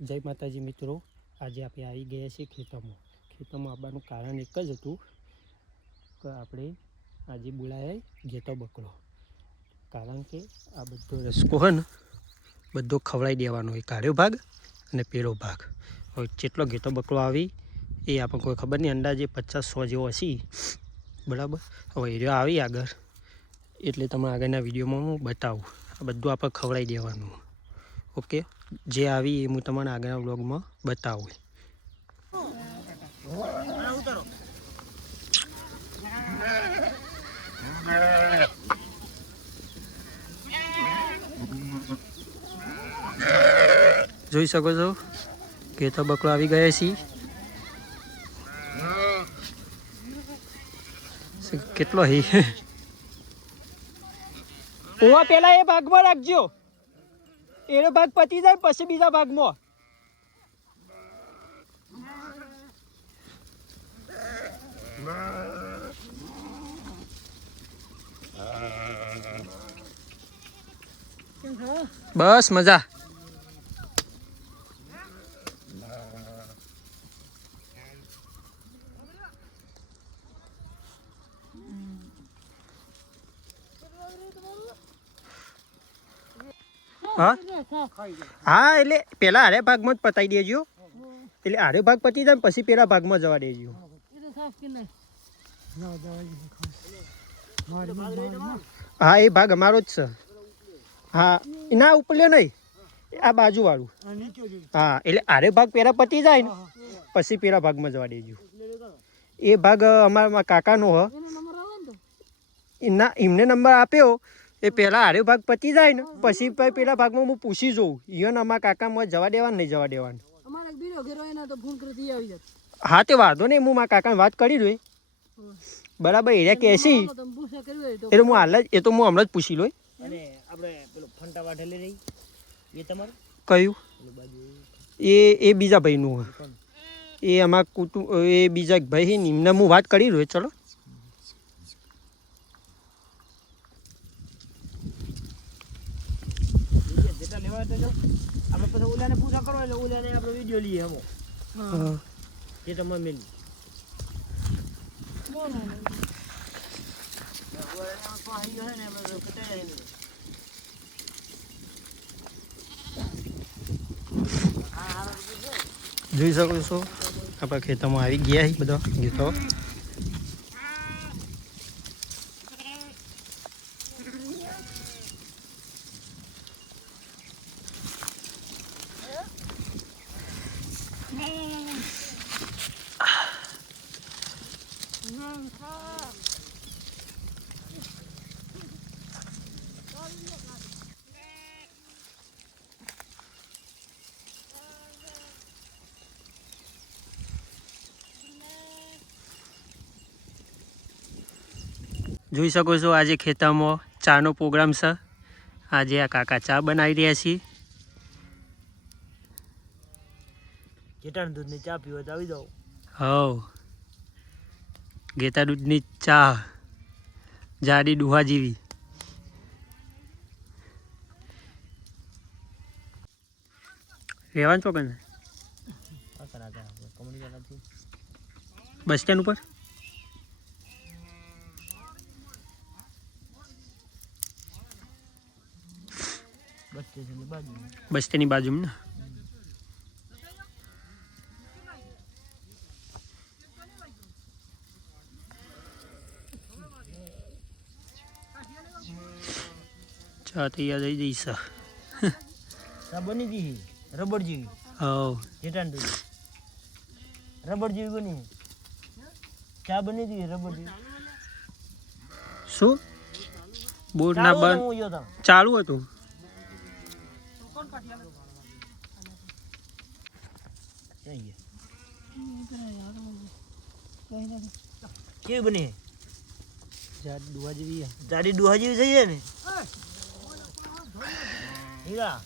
જય માતાજી મિત્રો, આજે આપણે આવી ગયા છીએ ખેતરમાં. ખેતરમાં આવવાનું કારણ એક જ હતું કે આપણે આજે બોલાયા ઘેટો બકરો. કારણ કે આ બધો રસકો હોય ને બધો ખવડાવી દેવાનો હોય, કાઢ્યો ભાગ અને પેલો ભાગ. હવે જેટલો ઘેટો બકરો આવી એ આપણને કોઈ ખબર નહીં, અંદાજે 50-100 જેવો હશે બરાબર. હવે એરિયો આવી આગળ એટલે તમે આગળના વિડીયોમાં હું બતાવું. આ બધું આપણે ખવડાવી દેવાનું. ઓકે, જે આવી એ હું તમને આગળના વ્લોગમાં બતાવું. જોઈ શકો છો કે તો બકરો આવી ગયા છે. કેટલો હે ઓવા પેલા એ ભાગમાં રાખજો, એનો ભાગ પતી જાય પછી બીજા ભાગમાં. બસ મજા. હા એટલે પેલા આરે ભાગમાં જ પતાવી દેજો, એટલે આરે ભાગ પતી જાય પછી પેલા ભાગમાં જવા દેજો. હા એ ભાગ અમારો જ છે. હા ના ઉપર લે નહીં, આ બાજુ વાળું. હા એટલે આરે ભાગ પેલા પતી જાય ને પછી પેલા ભાગમાં જવા દેજો. એ ભાગ અમારા કાકાનો હ ના, એમને નંબર આપ્યો. એ પહેલાં આરે ભાગ પતી જાય ને પછી પેલા ભાગમાં હું પૂછી જોઉં ઈયોને અમારા કાકામાં જવા દેવાનું નહીં જવા દેવાનું. હા તે વાંધો નહીં, હું મારા કાકાને વાત કરી દઉં બરાબર. એ કહેશી એટલે હું હાલ જ એ તો હું હમણાં જ પૂછી લઉં. કયું? એ બીજા ભાઈનું એ અમારા કુટુંબ, એ બીજા ભાઈ એમને હું વાત કરી દઉં. ચલો આપણે પછી ઓલાને પૂછા કરો એટલે ઓલાને આપણે વિડીયો લઈએ. હમો એ તો મેં મેલી જોઈ શકો છો આપણા ખેતરમાં આવી ગયા બધા ગીતો. જોઈ શકો છો આજે ખેતરમાં ચાનો પ્રોગ્રામ છે. આજે આ કાકા ચા બનાવી રહ્યા છીએ. ઘેટાના દૂધની ચા પીવા તો આવી જાઓ. હવ ઘેટા દૂધની ચા, જાડી ડુહા જેવી. રહેવાનું ચોકન બસ સ્ટેન્ડ ઉપર. બસ સ્ટેન્ડની બાજુમાં ને. ચા તૈયાર થઈ જઈશ. ચા બની ગઈ રબડ જેવી. હવ ઘેટાના દૂધ રબડ જેવી બની. ચા બની ગઈ રબડ જેવી. શું બોર્ડ ના બંધ ચાલુ હતું? કેવી બની? જાડી ડુહા જેવી. જાડી ડુહા જેવી થઈ જાય ને. હીરા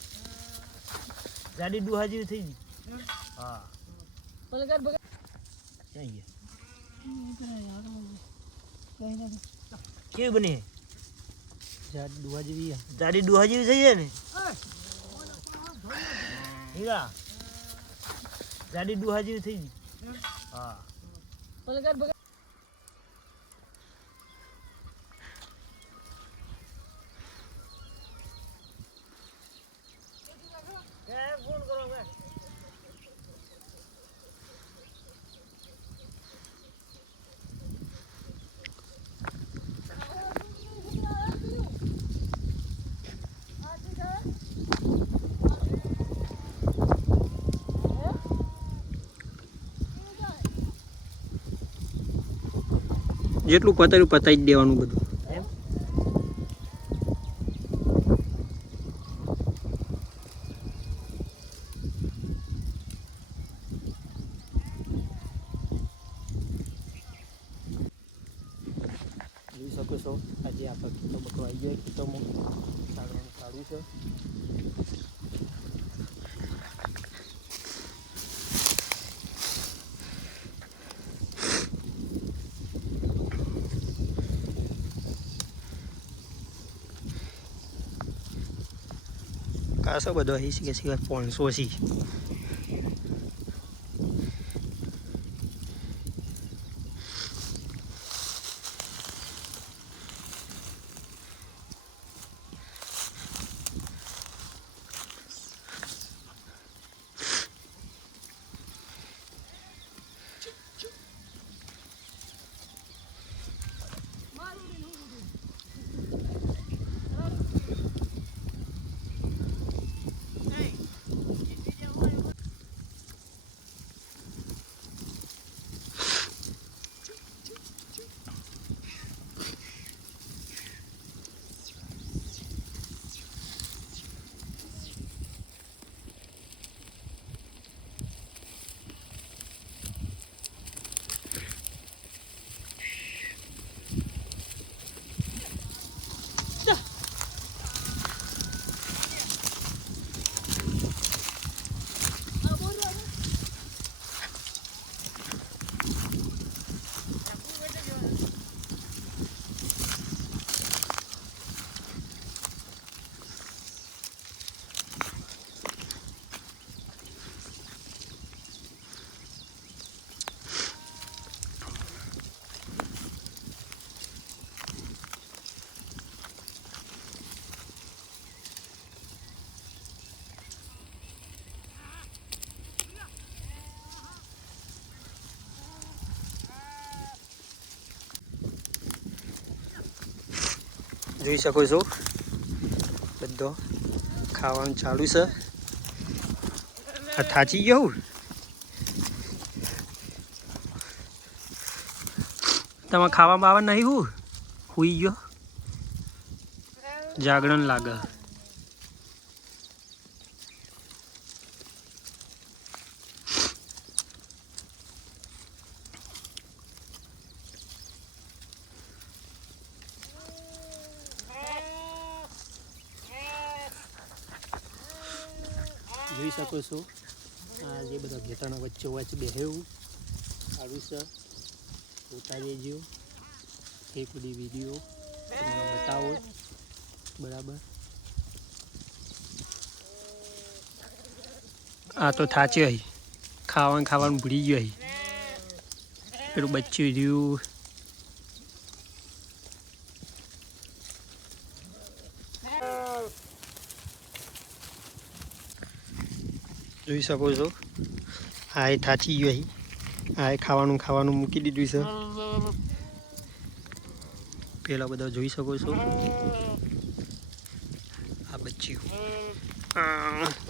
જાડી ડુહા જેવી થઈ ગઈ. હા કેવી બની? જાડી ડુહા જેવી. જાડી ડુહા જેવી થઈ જાય ને. હીરા ગાડી ડુહા જેવી થઈ ગઈ. હા જેટલું પતાવ્યું પતાવી જ દેવાનું બધું. એમ જોઈ શકો છો આજે આપણે ખેતો બકરો આવી ગયા. ખેતોમાં સારવાનું સારું છે. કાસો બધો અહીં છે કે સિવાય 500 છે. જોઈ શકો છો બધો ખાવાનું ચાલુ છે. આ થાચી ગયો હું તમે ખાવા બાવા નહીં હું હુઈ ગયો જાગરણ લાગે. જોઈ શકો છો આ જે બધા ઘેટાના વચ્ચે વચ્ચે બેહેવું સારું છે. ઉતારી દેજો એક બધી વિડીયો તમને બતાવો બરાબર. આ તો થાચ્યો અહીં ખાવાનું ભૂલી ગયો અહીં પેલું બચ્ચું રહ્યું. જોઈ શકો છો આ એ થાચી ગયો અહીં. આ એ ખાવાનું મૂકી દીધું છે. પેલા બધા જોઈ શકો છો આ બચ્ચું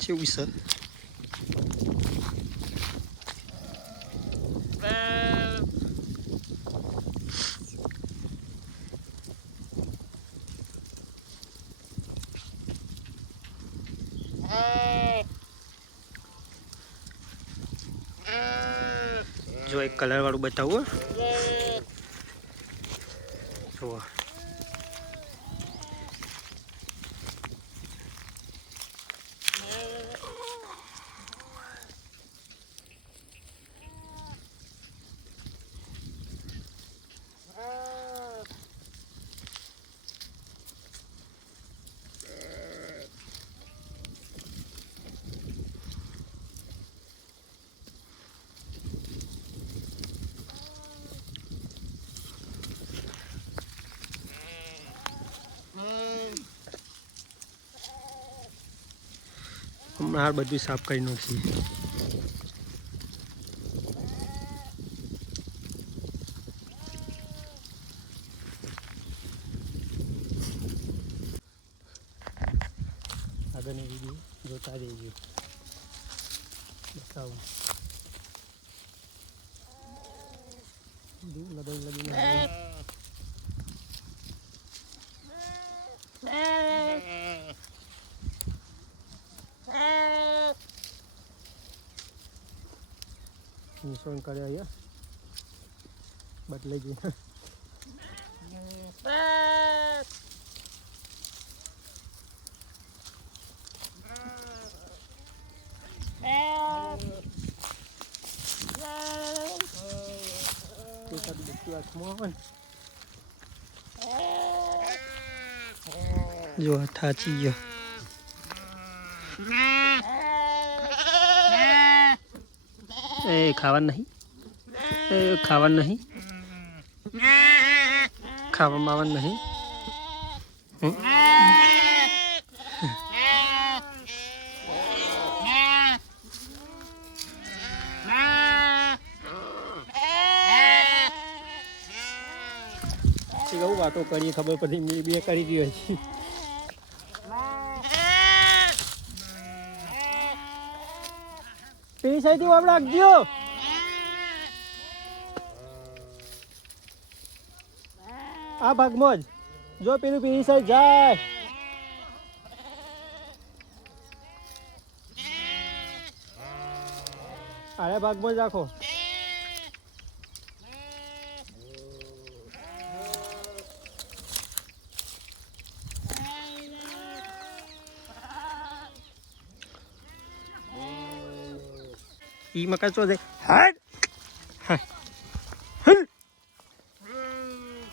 કેવું છે. જો એક કલર વાળું બતાવું જુઓ. હમણાં આ બધું સાફ કરી નાખીએ. આગળની વિડીયો જોતા રહેજો. બતાવું લગીને નિશાન કરે અહીંયા બદલાઈ ગયું. જો આ થાચી ગયો. એ ખાવાનું નહીં, એ ખાવાનું નહીં, ખાવામાં આવવાનું નહીં. કેવું વાતો કરીએ ખબર પડી મેં બે કરી દીધી છે. પેલી સાઈડ વાપ રાખજો. આ ભાગમાં જ જો પેલું પેલી સાઈડ જાય. અરે ભાગમાં જ રાખો. ઈ મકા ચો દે. હટ હટ હટ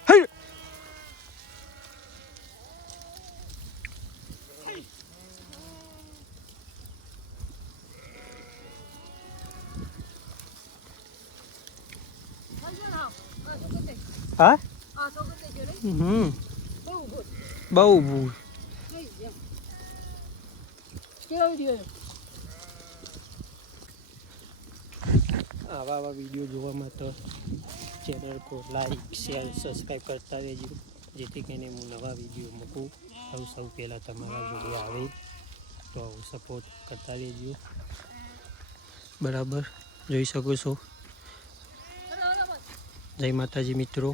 હટ. હા બહુ ઊભું. આવા વિડીયો જોવા માટે ચેનલ કો લાઈક શેર સબસ્ક્રાઈબ કરતા રહેજો, જેથી કરીને હું નવા વિડીયો મૂકું સૌ પહેલાં તમારા વિડીયો આવે તો સપોર્ટ કરતા રહેજો. બરાબર જોઈ શકો છો. જય માતાજી મિત્રો.